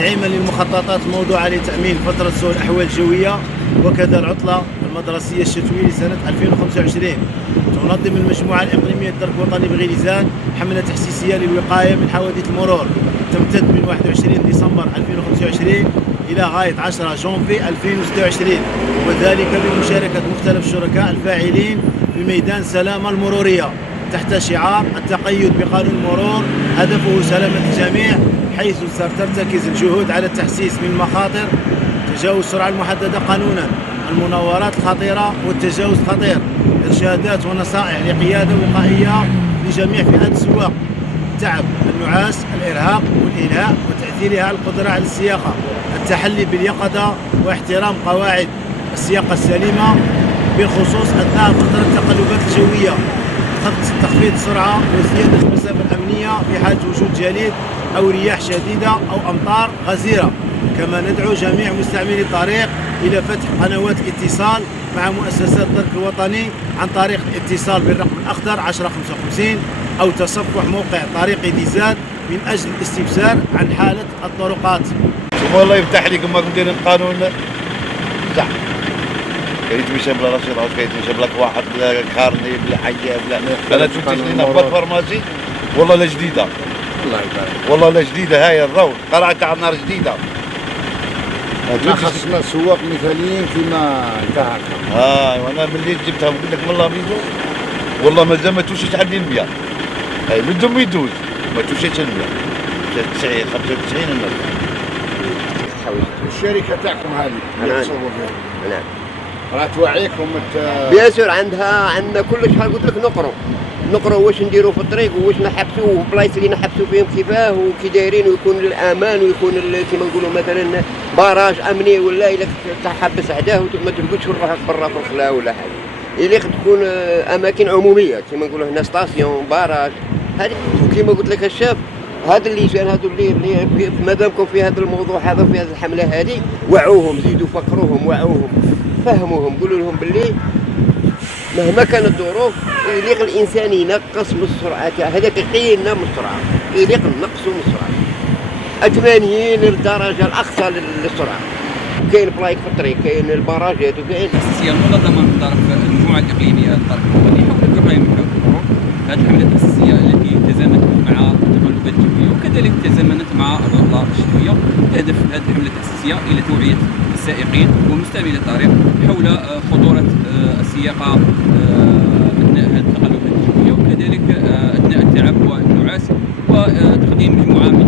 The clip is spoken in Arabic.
دعما للمخططات الموضوعة لتأمين فترة سوء الأحوال الجوية وكذا العطلة المدرسية الشتوية لسنة 2025. تنظم المجموعة الإقليمية للدرك الوطني بغليزان حملة تحسيسية للوقاية من حوادث المرور تمتد من 21 ديسمبر 2025 إلى غاية 10 جونفي 2026، وذلك بمشاركة مختلف الشركاء الفاعلين في ميدان سلامة المرورية تحت شعار التقيد بقانون المرور هدفه سلامة الجميع، حيث سترتكز الجهود على التحسيس من مخاطر تجاوز السرعة المحددة قانونا، المناورات الخطيرة والتجاوز الخطير، إرشادات ونصائح لقيادة وقائية لجميع فئات السواق، التعب، النعاس، الإرهاق والإلهاء وتأثيرها على القدرة على السياقة، التحلي باليقظة واحترام قواعد السياقة السليمة بالخصوص أثناء فترة التقلبات الجوية، تخفيض السرعة وزيادة المسافة الأمنية في حالة وجود جليد أو رياح شديدة أو أمطار غزيرة. كما ندعو جميع مستعملي الطريق إلى فتح قنوات الاتصال مع مؤسسات الدرك الوطني عن طريق الاتصال بالرقم الأخضر 1055 أو تصفح موقع طريق ديزاد من أجل الاستفسار عن حالة الطرقات. والله يفتح لكم ما مدير القانون صح. كيتمشى بلا رشيد عاوز كيتمشى بلا واحد بلا كارني بلا حاجه بلا انا تفتش لينا بالفارماسي والله لا جديده الله يبارك والله لا جديده هاي الروض طلعت تاع نار جديده. خصنا سواق مثاليين كيما انتهى. وانا ملي جبتها نقول لك والله بيدوز والله مازال ما توشيش عندي المياه. هاي بدهم يدوز ما توشيش المياه 90 95 الناس. الشركه تاعكم هذه نعم نعم راه توعيكم بيان سور عندنا كل شهر قلت لك نقروا واش نديروا في الطريق وواش نحبسوا وبلايص اللي نحبسوا فيهم كيفاه وكي دايرين ويكون الامان ويكون كيما نقولوا مثلا باراج امني ولا الا تحبس عداه وما تلقوش روحك برا في الخلا ولا حاجه. اللي تكون اماكن عموميه كيما نقولوا هنا ستاسيون باراج هذه. وكيما قلت لك الشاب هذا اللي جان هذو اللي مادامكم في هذا الموضوع هذا وفي هذه الحمله هذه وعوهم زيدوا فكروهم وعوهم فهموهم قولوا لهم باللي مهما كانت الظروف يليق الانسان ينقص من السرعه. هذاك يقيلنا من السرعه يليق نقصوا من السرعه 80 للدرجه الاقصى للسرعه. كاين بلايك في الطريق كاين البراجات وكاين التأسيسية المنظمة من طرف المجموعة الإقليمية للدرك الوطني حول الوقاية من حوادث المرور. هذه الحملة التأسيسية التي تزامنت مع التقلبات الجوية وكذلك تزامنت مع العطلة الشتوية. تهدف هذه الحملة التأسيسية إلى توعية السائقين ومستعملي الطريق حول خطورة السياقة أثناء هذه التقلبات الجوية وكذلك أثناء التعب والنعاس وتقديم مجموعة من